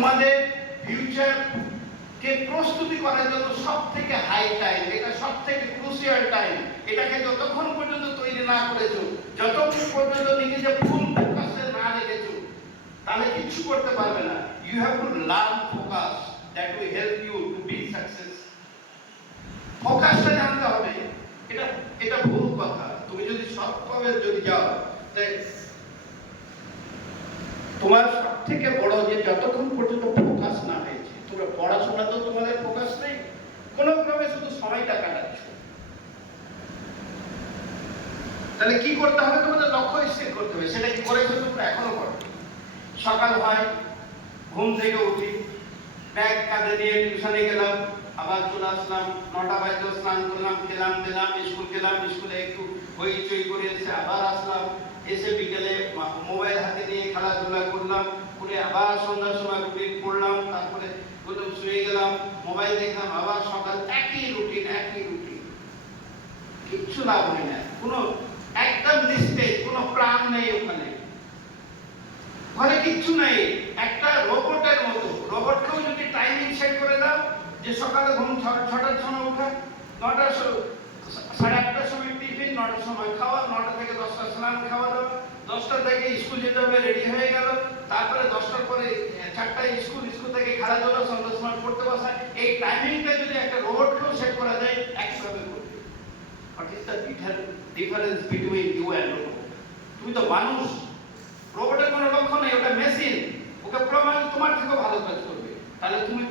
তোমাদের ফিউচার কে প্রস্তুতি করার জন্য সবথেকে হাই টাইম, এটা সবথেকে ক্রুশিয়াল টাইম। এটাকে যতক্ষণ পর্যন্ত তৈরি না করেছো, যতক্ষণ পর্যন্ত নিজে ফুল ফোকাসে না রেখেছো, তাহলে কিছু করতে পারবে না। You have to learn focus, that will help you to be success. ফোকাসটা জানতে হবে। এটা এটা ভুল কথা। তুমি যদি সৎভাবে যদি যাও, তোমার সব থেকে বড় যে যতক্ষণ পর্যন্ত ফোকাস না হয়েছে, তোমরা পড়াশোনা তো তোমাদের ফোকাস নেই, কোনো ক্রমে শুধু সময়টা কাটাচ্ছ। তাহলে কি করতে হবে? তোমাদের লক্ষ্য স্থির করতে হবে। সেটা কি করেছো তোমরা? এখনো করো। সকাল হয়, ঘুম থেকে উঠি, ব্যাগ কাঁধে নিয়ে টিউশনে গেলাম, আবার চলে আসলাম, 9টা বাজে স্নান করলাম, খেলাম দিলাম, স্কুল গেলাম, স্কুলে একটু হইচই করে এসে আবার আসলাম, এসে বিকেলে মোবাইল হাতে নিয়ে খেলাধুলা করলাম, করে আবার সন্ধ্যার সময় রুটিন পড়লাম, তারপরে শুয়ে গেলাম, মোবাইল দেখলাম, আবার সকাল একই রুটিন। কিচ্ছু লাভ হয় না, কোনো একদম নিস্তেজ, কোনো প্রাণ নেই ওখানে, ঘরে কিচ্ছু নেই, একটা রোবটের মতো। রোবটকেও যদি টাইমিং সেট করে দাও যে সকালে ঘুম 6টার সময় ওঠা, 9টার 8:30টার সময় টিফিন, 9টার সময় খাওয়া, 9টা থেকে 10টা স্নান, খাওয়া দাওয়া, 10টা থেকে স্কুল যেতে হবে, রেডি হয়ে গেল, তারপরে 10টার পরে 4টায় স্কুল থেকে খেলাধুলা, সন্ধ্যার সময় পড়তে বসা। এই টাইমিংটা যদি একটা রোবটকেও সেট করা যায়, একইভাবে করবে। What is the difference between you and robot? তুমি তো মানুষ, রোবটের কোনো লক্ষ্য নেই, ওটা মেশিন, ওকে প্রমাণ তোমার থেকেও ভালো কাজ করবে। তাহলে তুমি